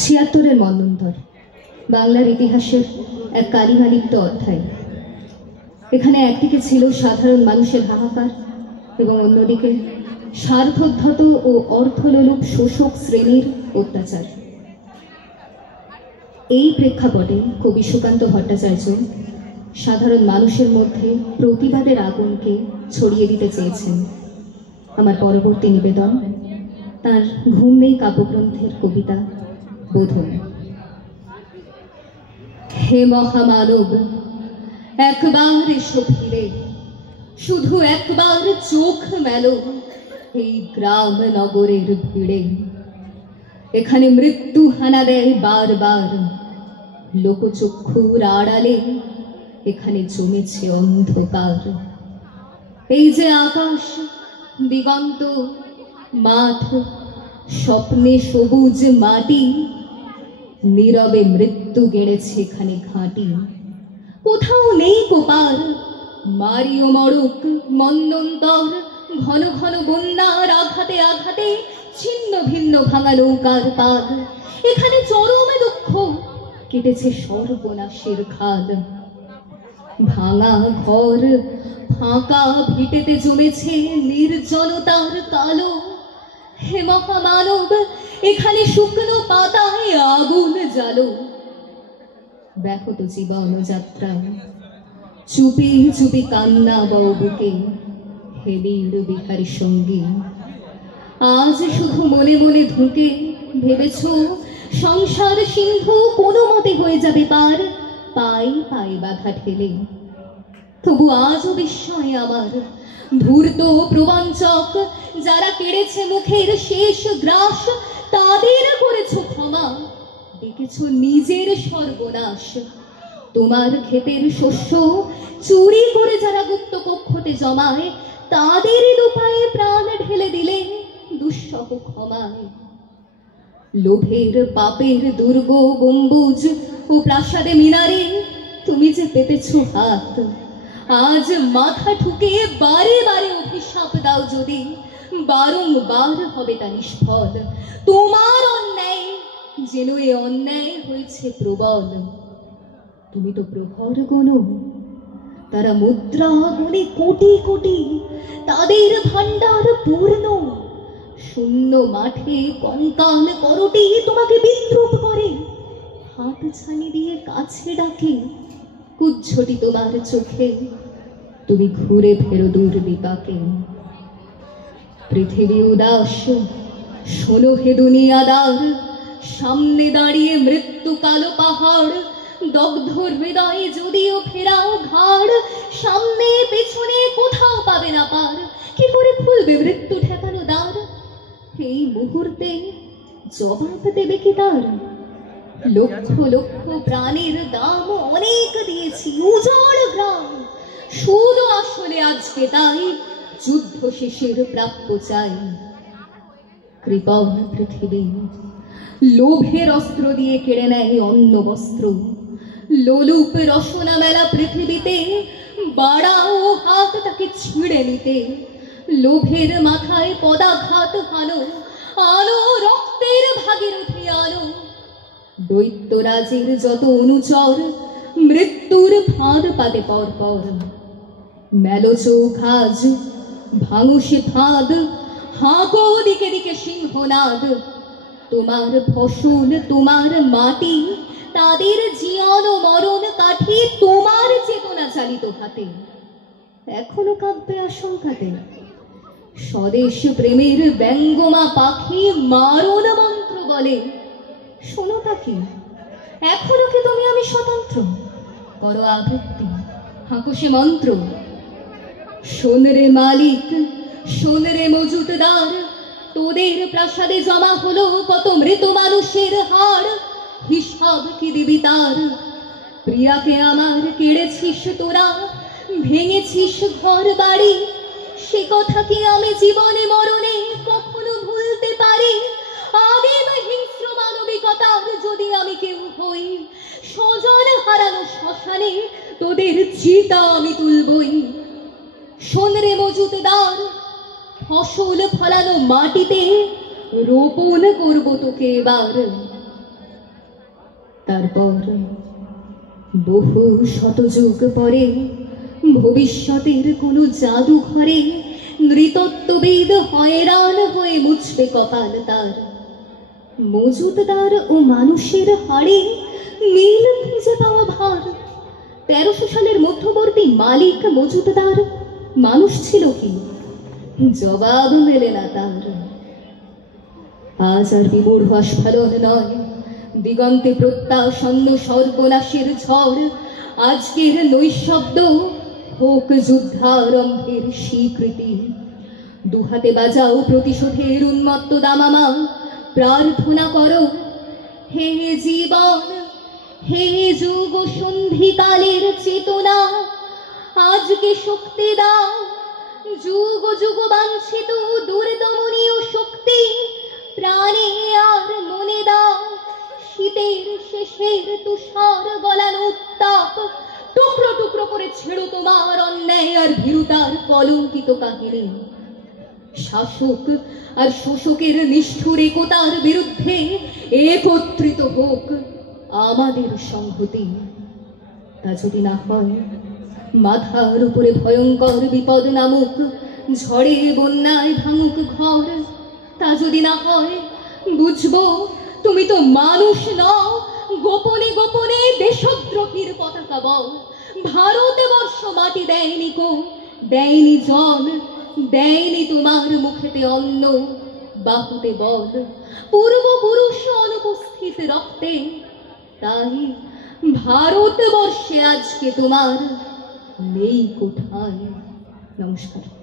ছিয়াত্তরের মন্বন্তর বাংলার ইতিহাসের এক কালিমালিপ্ত অধ্যায়। এখানে একদিকে ছিল সাধারণ মানুষের হাহাকার এবং অন্যদিকে স্বার্থোদ্ধত ও অর্থলোলুপ শোষক শ্রেণীর অত্যাচার। এই প্রেক্ষাপটে কবি সুকান্ত ভট্টাচার্য সাধারণ মানুষের মধ্যে প্রতিবাদের আগুনকে ছড়িয়ে দিতে চেয়েছেন। আমার পরবর্তী নিবেদন তার ঘুম নেই কাব্যগ্রন্থের কবিতা বোধন। হে মহামানব, একবার এসো ফিরে, শুধু একবার চোখ মেলো এই গ্রাম নগরের ভিড়ে। এখানে মৃত্যু হানা দেয় বারবার, লোকচক্ষুর আড়ালে এখানে জমেছে অন্ধকার। এই যে আকাশ, দিগন্ত, মাঠ, স্বপ্নে সবুজ মাটি, নীরবে মৃত্যু গেড়েছে এখানে ঘাঁটি। কোথাও নেই কোপার, মারিও মড়ক মন্বন্তর, ঘন ঘন বন্যার আঘাতে আঘাতে ছিন্ন ভিন্ন ভাঙা নৌকার পাল। এখানে চরম দুঃখ কেটেছে সর্বনাশের খাল। ভাঙা ঘর, ফাঁকা ভিটেতে জমেছে নির্জনতার কালো। হে মহামানব, এখানে শুকনো পাতায় আগুন জ্বালো। ব্যাহত জীবন যাত্রা, চুপি চুপি কান্না বউ বুকে, হে বীর বিহারী সঙ্গী। আজ শুধু মনে মনে ঢুকে ভেবেছ সংসার সিন্ধু কোনো মতে হয়ে যাবে পার, পাই পাই বাধা ঠেলে। তবু আজও বিস্ময় আমার, ধূর্ত প্রবঞ্চক যারা কেড়েছে মুখের শেষ গ্রাস, তাদের করেছ ক্ষমা, ডেকেছ নিজের সর্বনাশ। তোমার ক্ষেতের শস্য চুরি করে যারা গুপ্ত কক্ষতে জমায়, তাদের দুপায়ে প্রাণ ঢেলে দিলে দুঃসহ ক্ষমায়। লোভের পাপের দুর্গ গম্বুজ ও প্রাসাদে মিনারে তুমি যে পেতেছ হাত, আজ মাথা ঠুকে বারে বারে অভিশাপ দাও যদি, বারংবার হবে তা নিষ্ফল। তোমার অন্যায় যেন এ অন্যায় হয়েছে প্রবল। তুমি তো প্রহর গোনো, তারা মুদ্রা গুণে কোটি কোটি, তাদের ভান্ডার পূর্ণ। শূন্য মাঠে কঙ্কাল করটি তোমাকে বিদ্রুপ করে, হাত ছানি দিয়ে কাছে ডাকে কুজ্ঝটি তোমার চোখে। তুমি ঘুরে ফেরো দূর বিপাকে। পৃথিবী উদাস, শোনো হে দুনিয়াদার, সামনে দাঁড়িয়ে মৃত্যু কালো পাহাড়। দগ্ধ হৃদয়ে যদিও ফেরাও ঘাড়, সামনে পেছনে কোথাও পাবে না পার। কি করে খুলবে মৃত্যু ঠেকানো দ্বার? এই মুহূর্তে জবাব দেবে কি তার? লক্ষ লক্ষ প্রাণের দাম অনেক দিয়েছি, উজাড় গ্রাম শুধু আসলে আজকে তাই যুদ্ধ শেষের প্রাপ্য চাই। কৃপণ পৃথিবী লোভের অস্ত্র দিয়ে কেড়ে নেয় অন্ন বস্ত্র। লোলুপ রসনা মেলা পৃথিবীতে বাড়াও হাত তাকে ছিঁড়ে নিতে। লোভের মাথায় পদাঘাত হানো, আনো রক্তের ভাগীরথী আনো। দৈত্যরাজের যত অনুচর মৃত্যুর ফাঁদ পাতে পর পর। মেলো চোখ আজ, ভাঙো সে ফাঁদ, হাঁকো দিকে দিকে সিংহনাদ। তোমার ফসল, তোমার মাটি, তাদের জীবন ও মরণ কাঠি তোমার চেতনা চালিত হাতে। এখনো কাঁপবে আশঙ্কাতে স্বদেশ প্রেমের ব্যঙ্গমা পাখি মারণ মন্ত্র বলে। শোনো পাখি, এখনো কি তুমি আমি স্বতন্ত্র? করো আবৃত্তি, হাঁকো সে মন্ত্র। শোন রে মালিক, শোন রে মজুতদার, তোদের প্রাসাদে জমা হলো কত মৃত মানুষের হাড়। হিসাব কি দিবি তার? প্রিয়াকে আমার কেড়েছিস তোরা, ভেঙেছিস ঘর বাড়ি। সে কথা কি আমি জীবনে মরণে কখনো ভুলতে পারি? আদিম হিংস্র মানবিকতার যদি আমি কেউ হই, স্বজন হারানো শ্মশানে তোদের চিতা আমি তুলবই। শোন রে মজুতদার, ফসল ফলানো মাটিতে রোপণ করব তোকে এবার। তারপর বহু শতযুগ পরে ভবিষ্যতের কোনো জাদুঘরে নৃতত্ত্ববিদ হয়রান হয়ে মুছবে কপাল তার। মজুতদার ও মানুষের হাড়ে মিল খুঁজে পাওয়া ভার। 1300 সালের মধ্যবর্তী মালিক মজুতদার মানুষ ছিল কি? জবাব মেলে না তার। আজ আর বিমূঢ় আস্ফালন নয়, দিগন্তে প্রত্যাসন্ন সর্বনাশের ঝড়। আজকের নৈশব্দ হোক যুদ্ধারম্ভের স্বীকৃতি। দুহাতে বাজাও প্রতিশোধের উন্মত্ত দামামা। প্রার্থনা করো হে জীবন, হে যুগ সন্ধিকালের চেতনা, আজকে শক্তি দাও, যুগ যুগ বাঞ্ছিত দুর্দমনীয় শক্তি প্রাণে আর মনে দাও। শীতের শেষের তুষার গলানো উত্তাপ টুকরো টুকরো করে ছেড়ো তোমার অন্যায় আর ভীরুতার কলঙ্কিত কাহিনী। শাসক আর শোষকের নিষ্ঠুর একতার বিরুদ্ধে একত্রিত হোক আমাদের সংহতি। তা যদি না হয়, মাথার উপরে ভয়ঙ্কর বিপদ নামুক, ঝড়ে বন্যায় ভাঙুক ঘর। তা যদি না হয়, বুঝবো তুমি তো মানুষ নও, গোপনে গোপনে দেশদ্রোহীর পতাকা বল। ভারতবর্ষ মাটি দেয়নি কো, দেয়নি জল, দেয়নি তোমার মুখেতে অন্ন, বাহুতে বল, পূর্বপুরুষ অনুপস্থিত রক্তে। তাই ভারতবর্ষে আজকে তোমার নেই কোথায়। নমস্কার।